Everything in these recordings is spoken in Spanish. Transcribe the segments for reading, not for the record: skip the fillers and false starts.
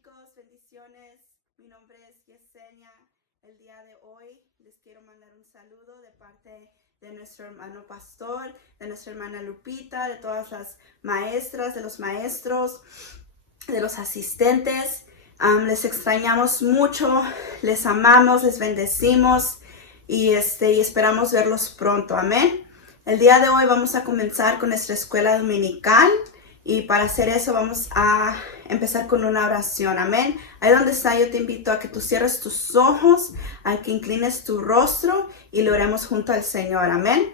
chicos, bendiciones. Mi nombre es Yesenia. El día de hoy les quiero mandar un saludo de parte de nuestro hermano pastor, de nuestra hermana Lupita, de todas las maestras, de los maestros, de los asistentes. Les extrañamos mucho, les amamos, les bendecimos y esperamos verlos pronto. Amén. El día de hoy vamos a comenzar con nuestra escuela dominical. Y para hacer eso vamos a empezar con una oración, amén. Ahí donde está, yo te invito a que tú cierres tus ojos, a que inclines tu rostro y lo oremos junto al Señor, amén.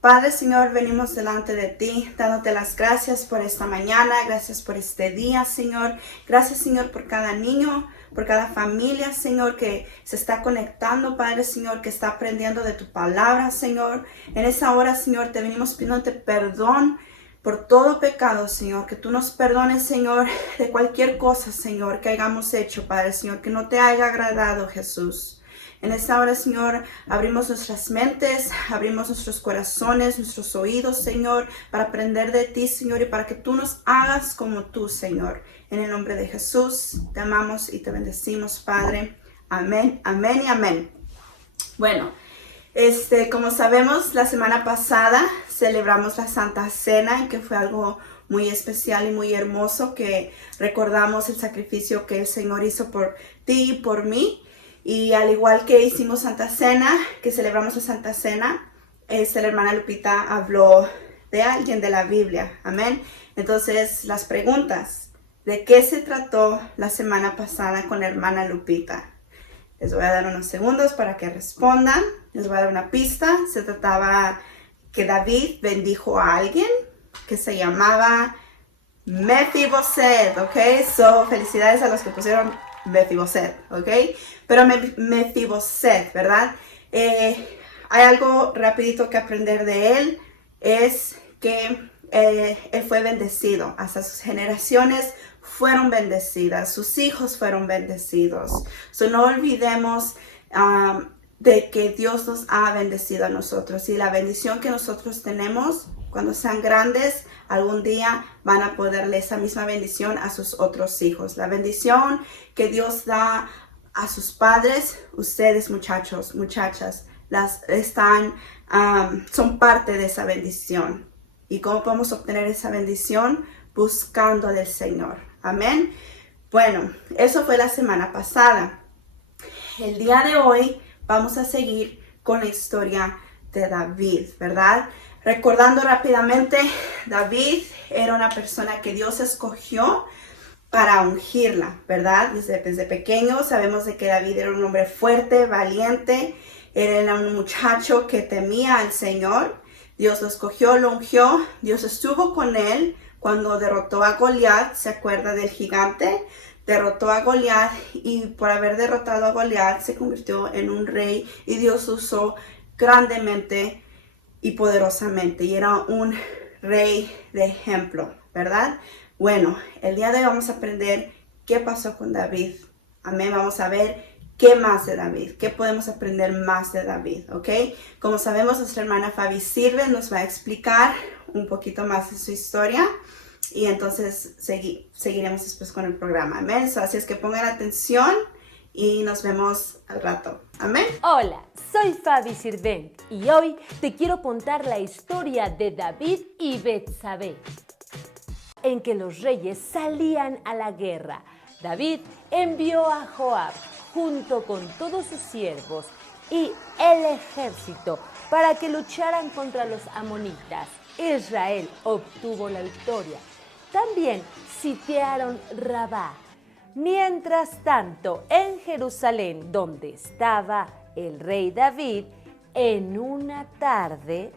Padre, Señor, venimos delante de ti, dándote las gracias por esta mañana, gracias por este día, Señor. Gracias, Señor, por cada niño, por cada familia, Señor, que se está conectando, Padre, Señor, que está aprendiendo de tu palabra, Señor. En esa hora, Señor, te venimos pidiéndote perdón por todo pecado, Señor, que tú nos perdones, Señor, de cualquier cosa, Señor, que hayamos hecho, Padre, Señor, que no te haya agradado, Jesús. En esta hora, Señor, abrimos nuestras mentes, abrimos nuestros corazones, nuestros oídos, Señor, para aprender de ti, Señor, y para que tú nos hagas como tú, Señor. En el nombre de Jesús, te amamos y te bendecimos, Padre. Amén, amén y amén. Bueno, como sabemos, la semana pasada celebramos la Santa Cena, que fue algo muy especial y muy hermoso, que recordamos el sacrificio que el Señor hizo por ti y por mí. Y al igual que hicimos Santa Cena, que celebramos la Santa Cena, la hermana Lupita habló de alguien de la Biblia. Amén. Entonces, las preguntas, ¿de qué se trató la semana pasada con la hermana Lupita? Les voy a dar unos segundos para que respondan. Les voy a dar una pista. Se trataba que David bendijo a alguien que se llamaba Mefiboset, ¿ok? So, felicidades a los que pusieron Mefiboset, ¿ok? Pero Mefiboset, ¿verdad? Hay algo rapidito que aprender de él. Es que él fue bendecido. Hasta sus generaciones fueron bendecidas. Sus hijos fueron bendecidos. So, no olvidemos de que Dios nos ha bendecido a nosotros. Y la bendición que nosotros tenemos, cuando sean grandes, algún día van a poderle esa misma bendición a sus otros hijos. La bendición que Dios da a sus padres, ustedes muchachos, muchachas, son parte de esa bendición. ¿Y cómo podemos obtener esa bendición? Buscando del Señor. Amén. Bueno, eso fue la semana pasada. El día de hoy vamos a seguir con la historia de David, ¿verdad? Recordando rápidamente, David era una persona que Dios escogió para ungirla, ¿verdad? Desde pequeño sabemos de que David era un hombre fuerte, valiente, era un muchacho que temía al Señor. Dios lo escogió, lo ungió, Dios estuvo con él cuando derrotó a Goliat. ¿Se acuerda del gigante? Derrotó a Goliat y por haber derrotado a Goliat se convirtió en un rey y Dios usó grandemente y poderosamente y era un rey de ejemplo, ¿verdad? Bueno, el día de hoy vamos a aprender qué pasó con David. Amén, vamos a ver qué más de David, qué podemos aprender más de David, ¿ok? Como sabemos, nuestra hermana Fabi Sirve nos va a explicar un poquito más de su historia. Y entonces seguiremos después con el programa. Amén. Así es que pongan atención y nos vemos al rato. Amén. Hola, soy Fabi Sirvent y hoy te quiero contar la historia de David y Betsabé, en que los reyes salían a la guerra. David envió a Joab junto con todos sus siervos y el ejército para que lucharan contra los amonitas. Israel obtuvo la victoria. También sitiaron Rabá. Mientras tanto, en Jerusalén, donde estaba el rey David, en una tarde,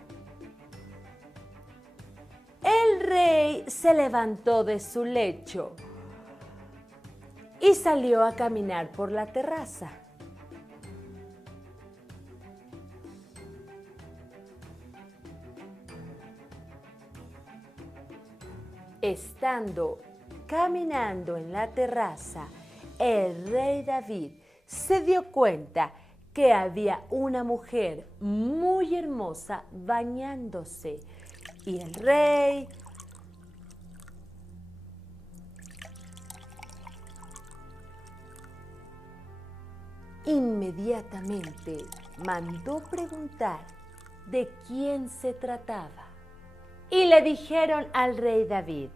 el rey se levantó de su lecho y salió a caminar por la terraza. Estando caminando en la terraza, el rey David se dio cuenta que había una mujer muy hermosa bañándose. Y el rey inmediatamente mandó preguntar de quién se trataba. Y le dijeron al rey David: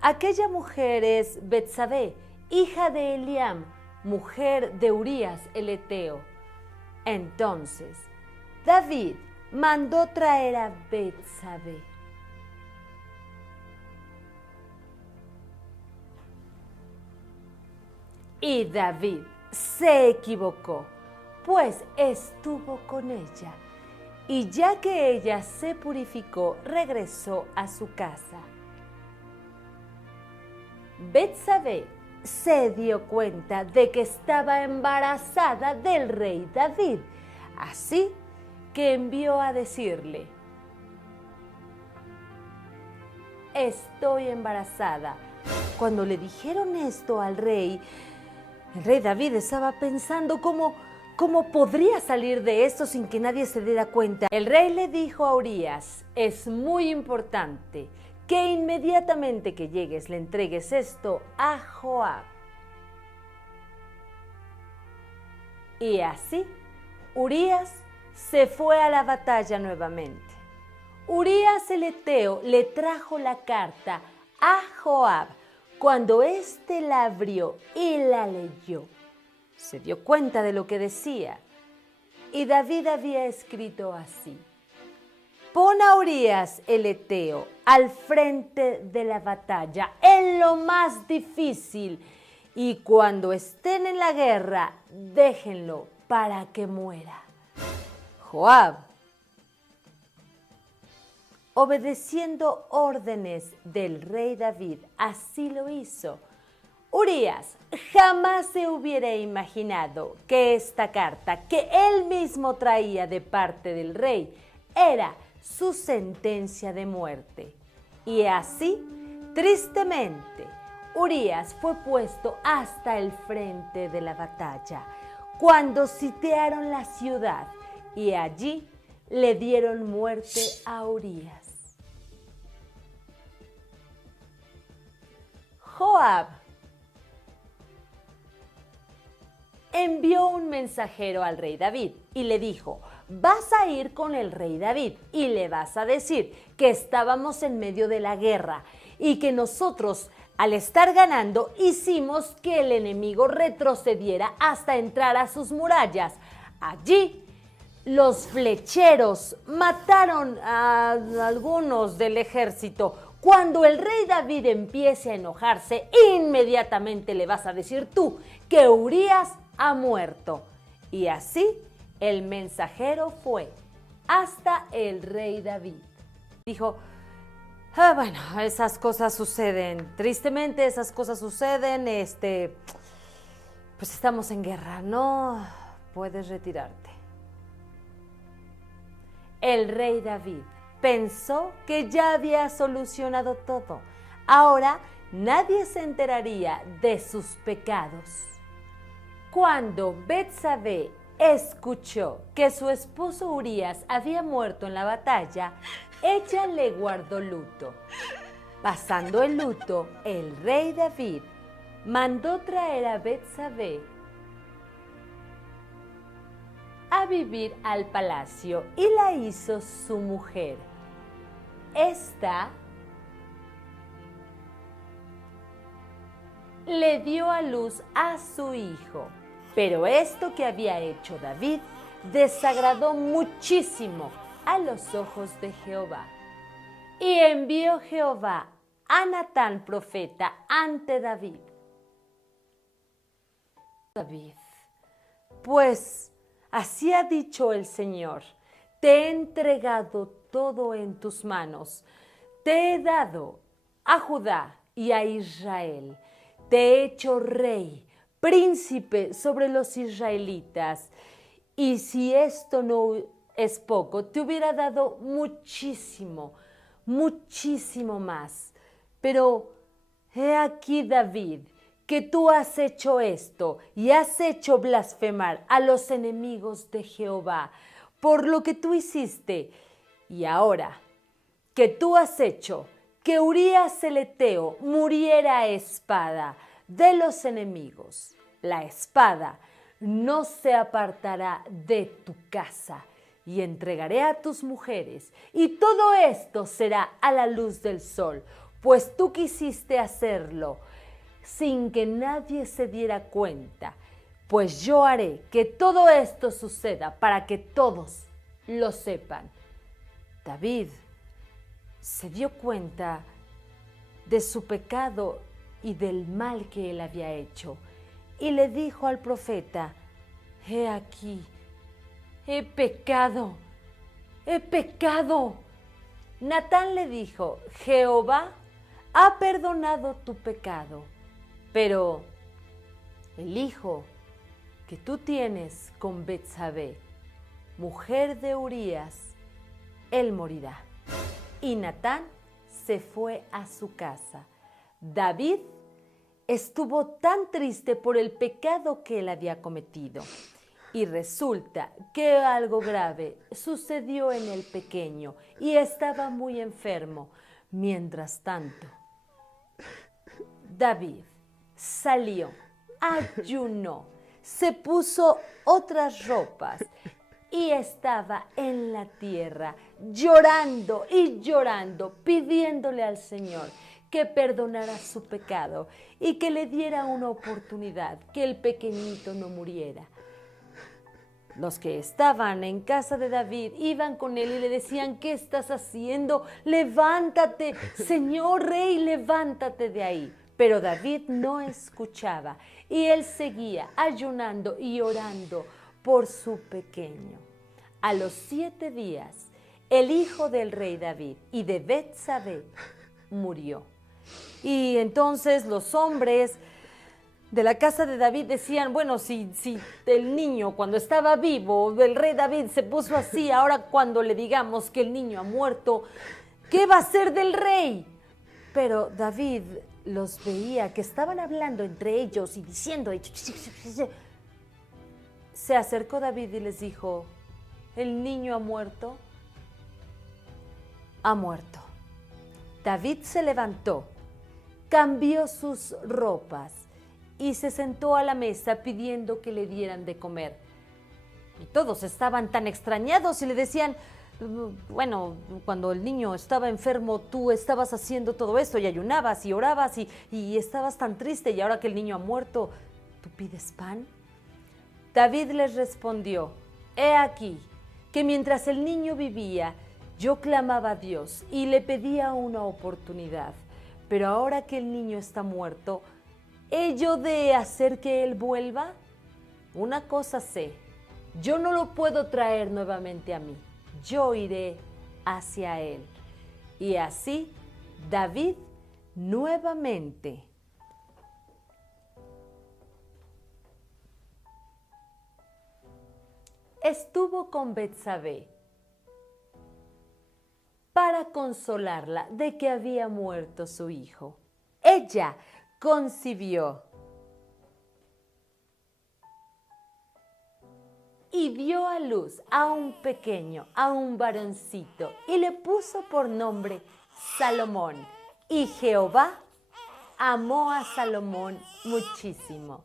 aquella mujer es Betsabé, hija de Eliam, mujer de Urías el Eteo. Entonces David mandó traer a Betsabé. Y David se equivocó, pues estuvo con ella, y ya que ella se purificó, regresó a su casa. Betsabé se dio cuenta de que estaba embarazada del rey David, así que envió a decirle: estoy embarazada. Cuando le dijeron esto al rey, el rey David estaba pensando cómo podría salir de esto sin que nadie se diera cuenta. El rey le dijo a Urías: es muy importante que inmediatamente que llegues le entregues esto a Joab. Y así, Urías se fue a la batalla nuevamente. Urías el Eteo le trajo la carta a Joab. Cuando éste la abrió y la leyó, se dio cuenta de lo que decía. Y David había escrito así: pon a Urías el Eteo al frente de la batalla en lo más difícil, y cuando estén en la guerra, déjenlo para que muera. Joab, obedeciendo órdenes del rey David, así lo hizo. Urías jamás se hubiera imaginado que esta carta que él mismo traía de parte del rey era su sentencia de muerte. Y así, tristemente, Urías fue puesto hasta el frente de la batalla, cuando sitiaron la ciudad, y allí le dieron muerte a Urías. Joab envió un mensajero al rey David y le dijo: vas a ir con el rey David y le vas a decir que estábamos en medio de la guerra y que nosotros, al estar ganando, hicimos que el enemigo retrocediera hasta entrar a sus murallas. Allí los flecheros mataron a algunos del ejército. Cuando el rey David empiece a enojarse, inmediatamente le vas a decir tú que Urías ha muerto. Y así el mensajero fue hasta el rey David. Dijo: bueno, esas cosas suceden. Tristemente esas cosas suceden. Pues estamos en guerra. No puedes retirarte. El rey David pensó que ya había solucionado todo. Ahora nadie se enteraría de sus pecados. Cuando Betsabé escuchó que su esposo Urías había muerto en la batalla, ella le guardó luto. Pasando el luto, el rey David mandó traer a Betsabé a vivir al palacio y la hizo su mujer. Esta le dio a luz a su hijo, pero esto que había hecho David desagradó muchísimo a los ojos de Jehová. Y envió Jehová a Natán profeta ante David. David, pues así ha dicho el Señor: te he entregado todo en tus manos, te he dado a Judá y a Israel, te he hecho rey, príncipe sobre los israelitas, y si esto no es poco, te hubiera dado muchísimo, muchísimo más. Pero he aquí, David, que tú has hecho esto y has hecho blasfemar a los enemigos de Jehová por lo que tú hiciste. Y ahora que tú has hecho que Urías el Eteo muriera a espada de los enemigos, la espada no se apartará de tu casa, y entregaré a tus mujeres, y todo esto será a la luz del sol, pues tú quisiste hacerlo sin que nadie se diera cuenta, pues yo haré que todo esto suceda para que todos lo sepan. David se dio cuenta de su pecado y del mal que él había hecho, y le dijo al profeta: he aquí, he pecado, he pecado. Natán le dijo: Jehová ha perdonado tu pecado, pero el hijo que tú tienes con Betsabé, mujer de Urías, él morirá. Y Natán se fue a su casa. David estuvo tan triste por el pecado que él había cometido. Y resulta que algo grave sucedió en el pequeño y estaba muy enfermo. Mientras tanto, David salió, ayunó, se puso otras ropas y estaba en la tierra llorando y llorando, pidiéndole al Señor que perdonara su pecado y que le diera una oportunidad, que el pequeñito no muriera. Los que estaban en casa de David iban con él y le decían: ¿qué estás haciendo? Levántate, Señor Rey, levántate de ahí. Pero David no escuchaba y él seguía ayunando y orando por su pequeño. A los 7 días, el hijo del rey David y de Betsabé murió. Y entonces los hombres de la casa de David decían: bueno, si el niño cuando estaba vivo, el rey David se puso así, ahora cuando le digamos que el niño ha muerto, ¿qué va a ser del rey? Pero David los veía que estaban hablando entre ellos y diciendo. Se acercó David y les dijo: ¿el niño ha muerto? Ha muerto. David se levantó, cambió sus ropas y se sentó a la mesa pidiendo que le dieran de comer. Y todos estaban tan extrañados y le decían: bueno, cuando el niño estaba enfermo, tú estabas haciendo todo esto y ayunabas y orabas y estabas tan triste, y ahora que el niño ha muerto, ¿tú pides pan? David les respondió: he aquí que mientras el niño vivía, yo clamaba a Dios y le pedía una oportunidad, pero ahora que el niño está muerto, ¿he yo de hacer que él vuelva? Una cosa sé, yo no lo puedo traer nuevamente a mí, yo iré hacia él. Y así David nuevamente estuvo con Betsabé para consolarla de que había muerto su hijo. Ella concibió y dio a luz a un pequeño, a un varoncito, y le puso por nombre Salomón. Y Jehová amó a Salomón muchísimo.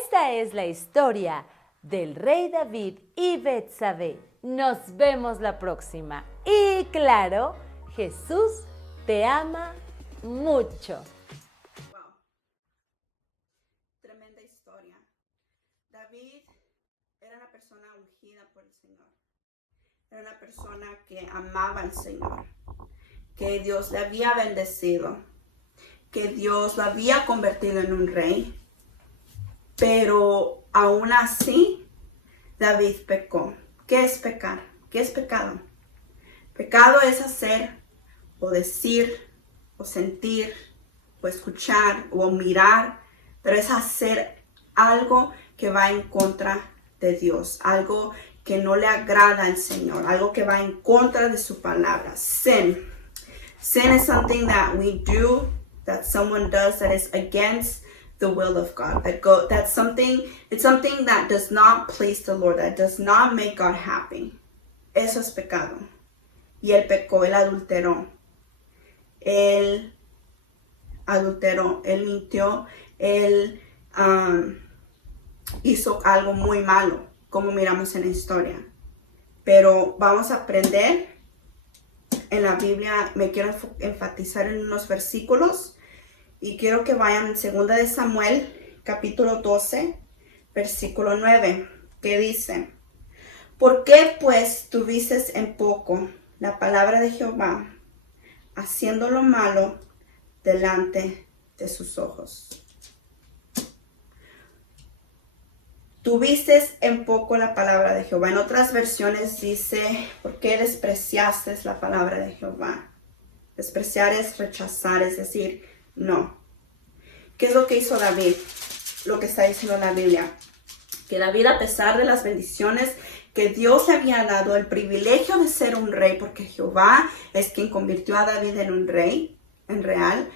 Esta es la historia del rey David y Betsabé. Nos vemos la próxima. Y claro, Jesús te ama mucho. Wow. Tremenda historia. David era una persona ungida por el Señor. Era una persona que amaba al Señor. Que Dios le había bendecido. Que Dios lo había convertido en un rey. Pero aún así, David pecó. ¿Qué es pecar? ¿Qué es pecado? Pecado es hacer o decir o sentir o escuchar o mirar, pero es hacer algo que va en contra de Dios, algo que no le agrada al Señor, algo que va en contra de su palabra. Sin. Sin is something that we do, that someone does that is against the will of God. It's something that does not please the Lord, that does not make God happy. Eso es pecado. Y él pecó, él adulteró. Él mintió, él hizo algo muy malo, como miramos en la historia. Pero vamos a aprender en la Biblia. Me quiero enfatizar en unos versículos y quiero que vayan en 2 de Samuel, capítulo 12, versículo 9, que dice: ¿Por qué pues tuviste en poco la palabra de Jehová, haciendo lo malo delante de sus ojos? Tuviste en poco la palabra de Jehová. En otras versiones dice: ¿por qué despreciaste la palabra de Jehová? Despreciar es rechazar, es decir, no. ¿Qué es lo que hizo David? Lo que está diciendo la Biblia. Que David, a pesar de las bendiciones que Dios le había dado, el privilegio de ser un rey, porque Jehová es quien convirtió a David en un rey, en real.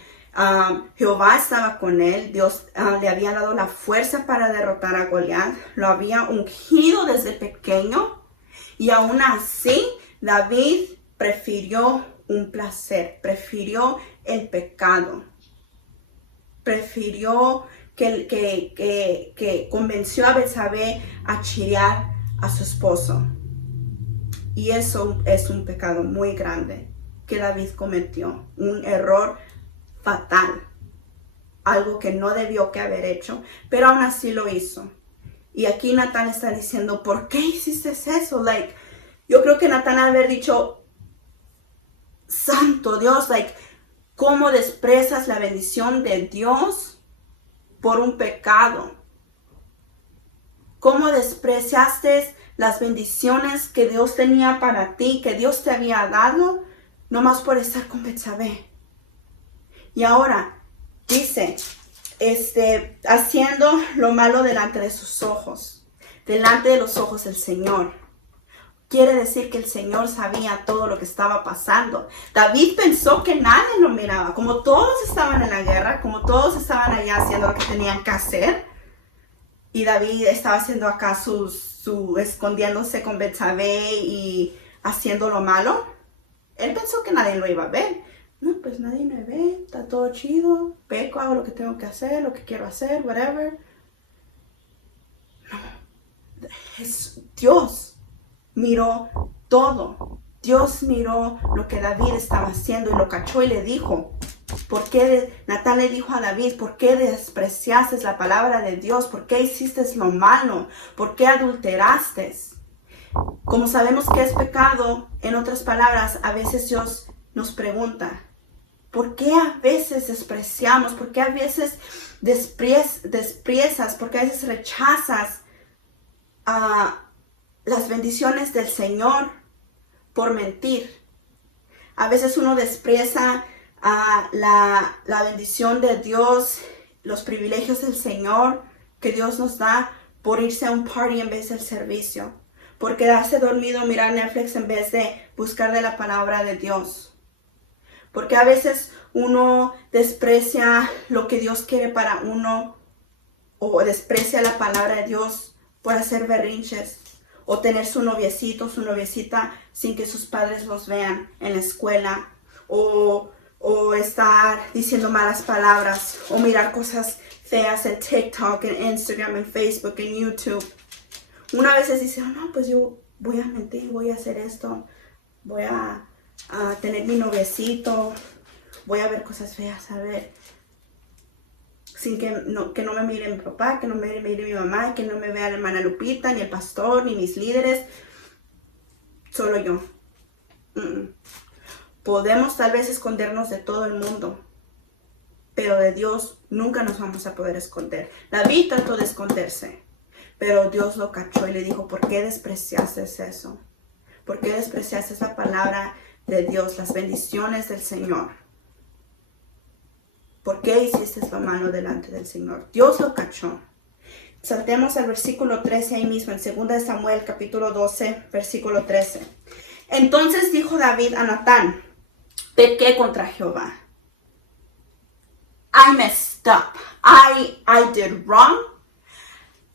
Jehová estaba con él. Dios le había dado la fuerza para derrotar a Goliat. Lo había ungido desde pequeño. Y aún así, David prefirió un placer. Prefirió el pecado. Prefirió que convenció a Betsabé a chillar a su esposo. Y eso es un pecado muy grande que David cometió. Un error fatal, algo que no debió que haber hecho, pero aún así lo hizo. Y aquí Natán está diciendo: ¿por qué hiciste eso? Yo creo que Natán haber dicho: santo Dios, ¿cómo desprecias la bendición de Dios por un pecado? ¿Cómo despreciaste las bendiciones que Dios tenía para ti, que Dios te había dado, nomás por estar con Betsabé? Y ahora dice, haciendo lo malo delante de sus ojos, delante de los ojos del Señor. Quiere decir que el Señor sabía todo lo que estaba pasando. David pensó que nadie lo miraba. Como todos estaban en la guerra, como todos estaban allá haciendo lo que tenían que hacer, y David estaba haciendo acá escondiéndose con Betsabé y haciendo lo malo, él pensó que nadie lo iba a ver. No, pues nadie me ve, está todo chido, peco, hago lo que tengo que hacer, lo que quiero hacer, whatever. No, Dios miró todo. Dios miró lo que David estaba haciendo y lo cachó y le dijo: Natán le dijo a David: ¿por qué despreciaste la palabra de Dios? ¿Por qué hiciste lo malo? ¿Por qué adulteraste? Como sabemos que es pecado, en otras palabras, a veces Dios nos pregunta: ¿por qué a veces despreciamos? ¿Por qué a veces desprecias? ¿Por qué a veces rechazas las bendiciones del Señor por mentir? A veces uno desprecia la bendición de Dios, los privilegios del Señor que Dios nos da, por irse a un party en vez del servicio, por quedarse dormido, mirar Netflix en vez de buscar de la palabra de Dios. Porque a veces uno desprecia lo que Dios quiere para uno, o desprecia la palabra de Dios por hacer berrinches, o tener su noviecito, su noviecita sin que sus padres los vean en la escuela, o estar diciendo malas palabras, o mirar cosas feas en TikTok, en Instagram, en Facebook, en YouTube. Una vez dice: oh, no, pues yo voy a mentir, voy a hacer esto, voy a tener mi noviecito, voy a ver cosas feas, a ver, sin que no me mire mi papá, que no me mire mi mamá, que no me vea la hermana Lupita, ni el pastor, ni mis líderes, solo yo. Podemos tal vez escondernos de todo el mundo, pero de Dios nunca nos vamos a poder esconder. David trató de esconderse, pero Dios lo cachó y le dijo: ¿por qué despreciaste eso? ¿Por qué despreciaste esa palabra de Dios, las bendiciones del Señor? ¿Por qué hiciste lo malo delante del Señor? Dios lo cachó. Saltemos al versículo 13 ahí mismo, en 2 de Samuel, capítulo 12, versículo 13. Entonces dijo David a Natán: pequé contra Jehová. I messed up. I did wrong.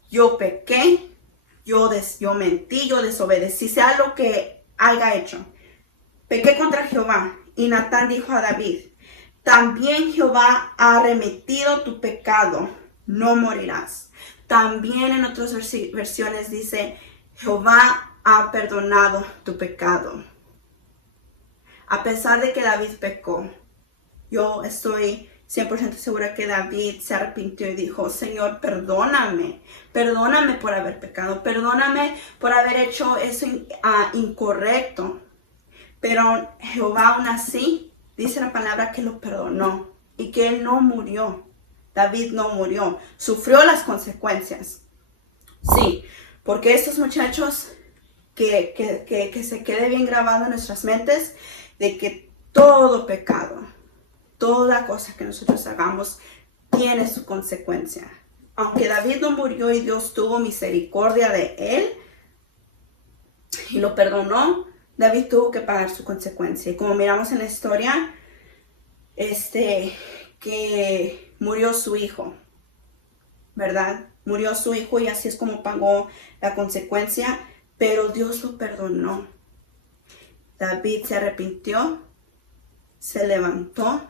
Yo pequé. Yo mentí, yo desobedecí, sea lo que haya hecho. Pequé contra Jehová. Y Natán dijo a David: también Jehová ha remitido tu pecado, no morirás. También en otras versiones dice, Jehová ha perdonado tu pecado. A pesar de que David pecó, yo estoy 100% segura que David se arrepintió y dijo, Señor, perdóname por haber pecado, perdóname por haber hecho eso incorrecto. Pero Jehová aún así, dice la palabra que lo perdonó y que él no murió. David no murió, sufrió las consecuencias. Sí, porque estos muchachos, que se quede bien grabado en nuestras mentes, de que todo pecado, toda cosa que nosotros hagamos tiene su consecuencia. Aunque David no murió y Dios tuvo misericordia de él y lo perdonó, David tuvo que pagar su consecuencia. Y como miramos en la historia, que murió su hijo, ¿verdad? Murió su hijo y así es como pagó la consecuencia, pero Dios lo perdonó. David se arrepintió, se levantó,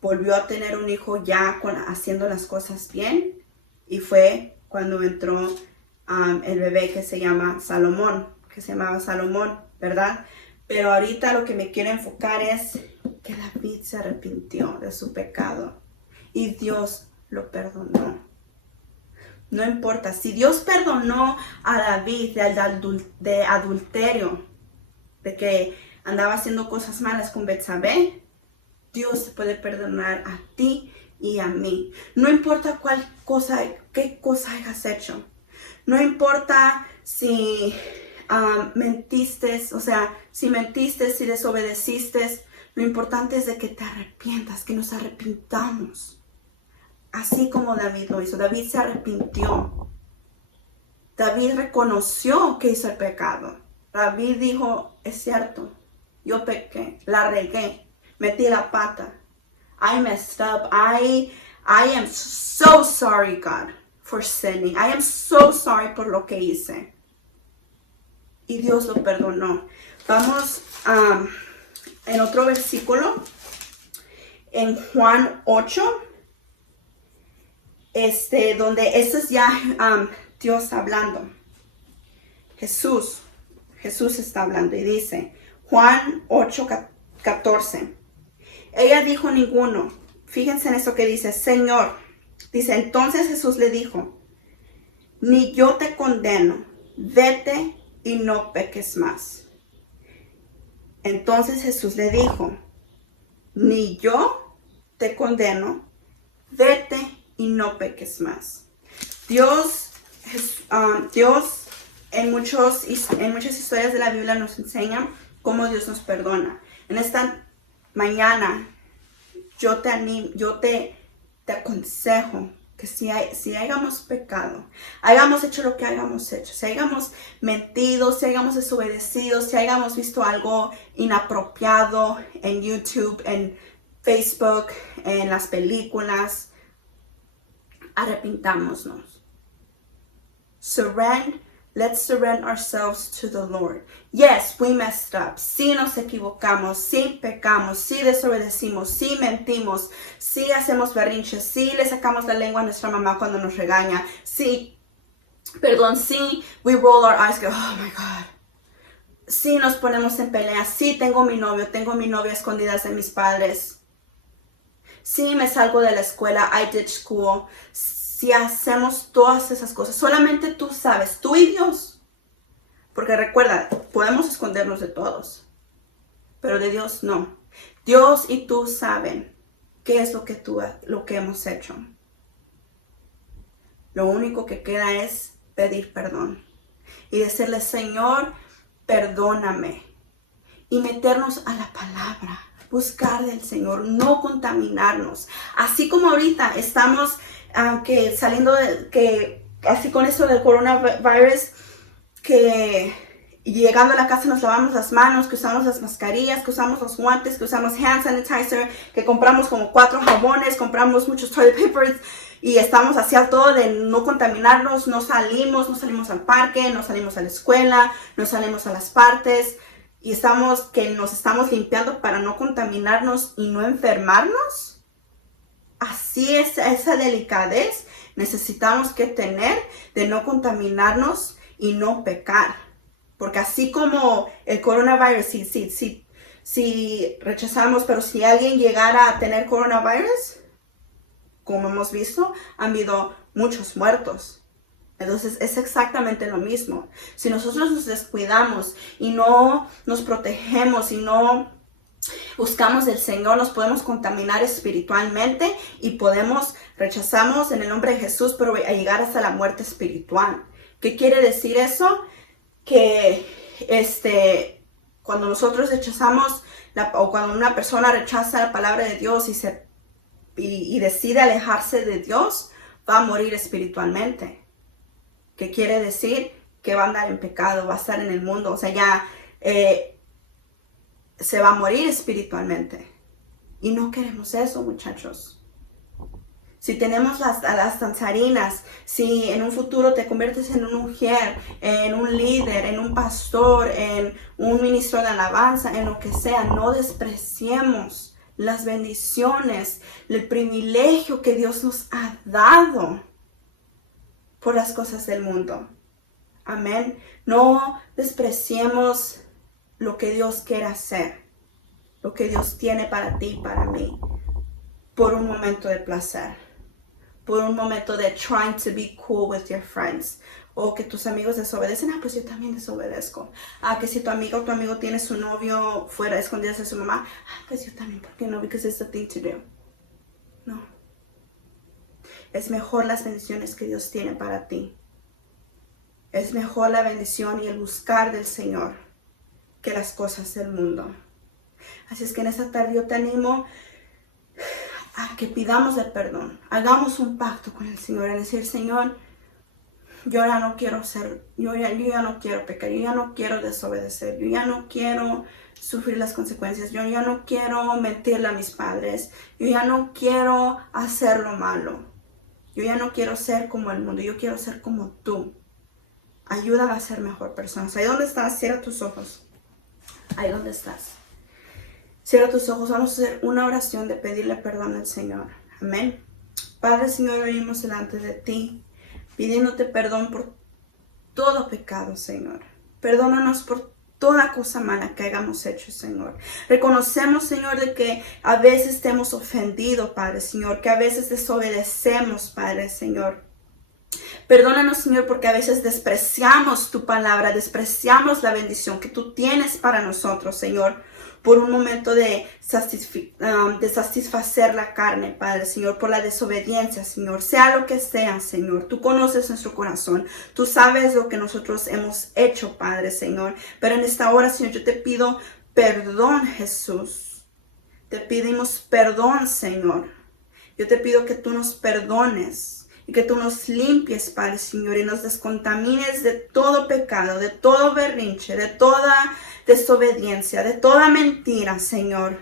volvió a tener un hijo ya haciendo las cosas bien, y fue cuando entró el bebé que se llamaba Salomón, ¿verdad? Pero ahorita lo que me quiero enfocar es que David se arrepintió de su pecado y Dios lo perdonó. No importa, si Dios perdonó a David de adulterio, de que andaba haciendo cosas malas con Betsabé, Dios te puede perdonar a ti y a mí. No importa qué cosa hayas hecho. No importa si mentiste, si desobedeciste. Lo importante es de que te arrepientas, que nos arrepintamos. Así como David lo hizo. David se arrepintió. David reconoció que hizo el pecado. David dijo, es cierto, yo pequé, la regué, metí la pata. I messed up. I am so sorry, God, for sinning. I am so sorry por lo que hice. Y Dios lo perdonó. Vamos en otro versículo, en Juan 8, donde esto es ya Dios hablando. Jesús está hablando y dice, Juan 8:14. Ella dijo ninguno. Fíjense en eso que dice, Señor. Dice, entonces Jesús le dijo, ni yo te condeno, vete y no peques más. Entonces Jesús le dijo, ni yo te condeno, vete y no peques más. Dios en muchas historias de la Biblia nos enseña cómo Dios nos perdona. En esta mañana yo te aconsejo que si hayamos pecado, hayamos hecho lo que hayamos hecho, si hayamos mentido, si hayamos desobedecido, si hayamos visto algo inapropiado en YouTube, en Facebook, en las películas, arrepintámonos. Let's surrender ourselves to the Lord. Yes, we messed up. Sí nos equivocamos, sí pecamos, sí desobedecimos, sí mentimos, sí hacemos berrinches, sí le sacamos la lengua a nuestra mamá cuando nos regaña, sí, we roll our eyes, go, oh my God. Sí nos ponemos en pelea, sí tengo mi novia escondidas de mis padres. Sí me salgo de la escuela, I ditch school. Si hacemos todas esas cosas, solamente tú sabes, tú y Dios. Porque recuerda, podemos escondernos de todos, pero de Dios no. Dios y tú saben qué es lo que hemos hecho. Lo único que queda es pedir perdón y decirle, Señor, perdóname. Y meternos a la palabra, buscar del Señor, no contaminarnos. Así como ahorita estamos así con esto del coronavirus, que llegando a la casa nos lavamos las manos, que usamos las mascarillas, que usamos los guantes, que usamos hand sanitizer, que compramos como 4 jabones, compramos muchos toilet papers y estamos hacia todo de no contaminarnos, no salimos al parque, no salimos a la escuela, no salimos a las partes y nos estamos limpiando para no contaminarnos y no enfermarnos. así es, esa delicadez necesitamos que tener de no contaminarnos y no pecar. Porque así como el coronavirus, si rechazamos, pero si alguien llegara a tener coronavirus, como hemos visto, han habido muchos muertos. Entonces es exactamente lo mismo. Si nosotros nos descuidamos y no nos protegemos y no buscamos del Señor, nos podemos contaminar espiritualmente y rechazamos en el nombre de Jesús, pero a llegar hasta la muerte espiritual. ¿Qué quiere decir eso? Que cuando nosotros rechazamos, o cuando una persona rechaza la palabra de Dios y decide alejarse de Dios, va a morir espiritualmente. ¿Qué quiere decir? Que va a andar en pecado, va a estar en el mundo, o sea, ya se va a morir espiritualmente. Y no queremos eso, muchachos. Si tenemos a las danzarinas, si en un futuro te conviertes en una mujer, en un líder, en un pastor, en un ministro de alabanza, en lo que sea, no despreciemos las bendiciones, el privilegio que Dios nos ha dado por las cosas del mundo. Amén. No despreciemos lo que Dios quiere hacer, lo que Dios tiene para ti y para mí, por un momento de placer, por un momento de trying to be cool with your friends, o que tus amigos desobedecen, pues yo también desobedezco. Que si tu amigo o tu amigo tiene su novio fuera, escondidas de su mamá, pues yo también, ¿por qué no? Because it's the thing to do. No. Es mejor las bendiciones que Dios tiene para ti. Es mejor la bendición y el buscar del Señor que las cosas del mundo. Así es que en esta tarde yo te animo a que pidamos el perdón. Hagamos un pacto con el Señor, en decir, Señor, yo ya no quiero yo ya no quiero pecar, yo ya no quiero desobedecer, yo ya no quiero sufrir las consecuencias, yo ya no quiero mentirle a mis padres, yo ya no quiero hacer lo malo, yo ya no quiero ser como el mundo, yo quiero ser como tú. Ayúdame a ser mejor persona. Ahí donde estás, cierra tus ojos. Ahí donde estás. Cierra tus ojos. Vamos a hacer una oración de pedirle perdón al Señor. Amén. Padre, Señor, venimos delante de ti, pidiéndote perdón por todo pecado, Señor. Perdónanos por toda cosa mala que hayamos hecho, Señor. Reconocemos, Señor, de que a veces te hemos ofendido, Padre, Señor, que a veces desobedecemos, Padre, Señor. Perdónanos, Señor, porque a veces despreciamos tu palabra, despreciamos la bendición que tú tienes para nosotros, Señor, por un momento de satisfacer la carne, Padre, Señor, por la desobediencia, Señor, sea lo que sea, Señor. Tú conoces nuestro corazón, tú sabes lo que nosotros hemos hecho, Padre, Señor, pero en esta hora, Señor, yo te pido perdón, Jesús. Te pedimos perdón, Señor. Yo te pido que tú nos perdones. Y que tú nos limpies, Padre, Señor, y nos descontamines de todo pecado, de todo berrinche, de toda desobediencia, de toda mentira, Señor.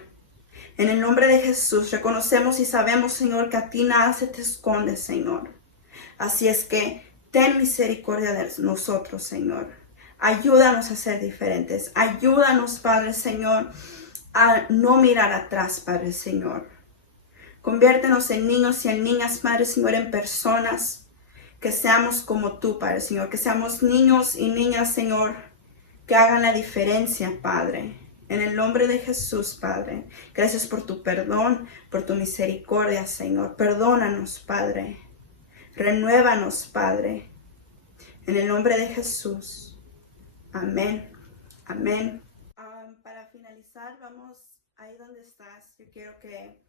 En el nombre de Jesús reconocemos y sabemos, Señor, que a ti nada se te esconde, Señor. Así es que ten misericordia de nosotros, Señor. Ayúdanos a ser diferentes. Ayúdanos, Padre, Señor, a no mirar atrás, Padre, Señor. Conviértenos en niños y en niñas, Padre, Señor, en personas que seamos como tú, Padre, Señor. Que seamos niños y niñas, Señor, que hagan la diferencia, Padre. En el nombre de Jesús, Padre. Gracias por tu perdón, por tu misericordia, Señor. Perdónanos, Padre. Renuévanos, Padre. En el nombre de Jesús. Amén. Amén. Para finalizar, vamos ahí donde estás. Yo quiero que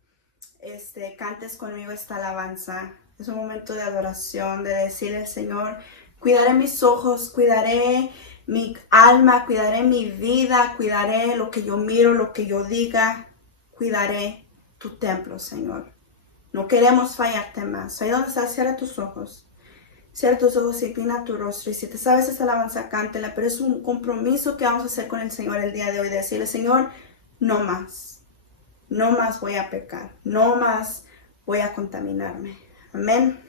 cantes conmigo esta alabanza. Es un momento de adoración, de decirle al Señor, cuidaré mis ojos, cuidaré mi alma, cuidaré mi vida, cuidaré lo que yo miro, lo que yo diga, cuidaré tu templo, Señor. No queremos fallarte más. Ahí donde estás, cierra tus ojos. Cierra tus ojos y inclina tu rostro. Y si te sabes esta alabanza, cántela. Pero es un compromiso que vamos a hacer con el Señor el día de hoy. De decirle, Señor, no más. No más voy a pecar. No más voy a contaminarme. Amén.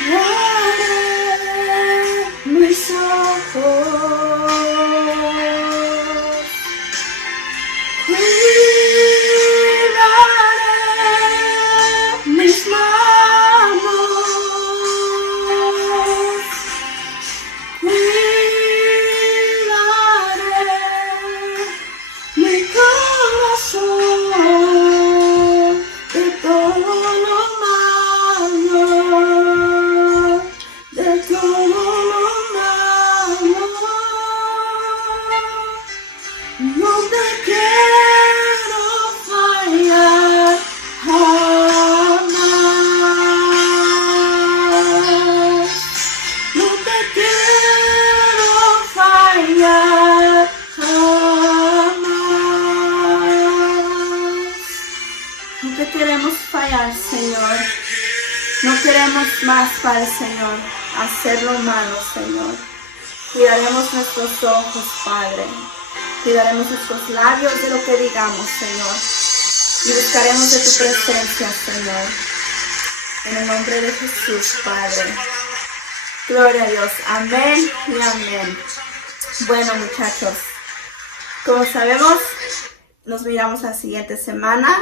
Abre mis ojos. Cuidaré No queremos más, Padre Señor, hacer lo malo, Señor. Cuidaremos nuestros ojos, Padre. Cuidaremos nuestros labios de lo que digamos, Señor. Y buscaremos de tu presencia, Señor. En el nombre de Jesús, Padre. Gloria a Dios. Amén y amén. Bueno, muchachos, como sabemos, nos miramos la siguiente semana.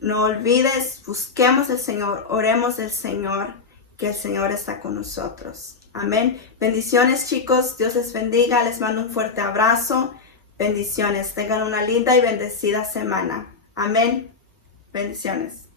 No olvides, busquemos al Señor, oremos al Señor, que el Señor está con nosotros. Amén. Bendiciones, chicos. Dios les bendiga. Les mando un fuerte abrazo. Bendiciones. Tengan una linda y bendecida semana. Amén. Bendiciones.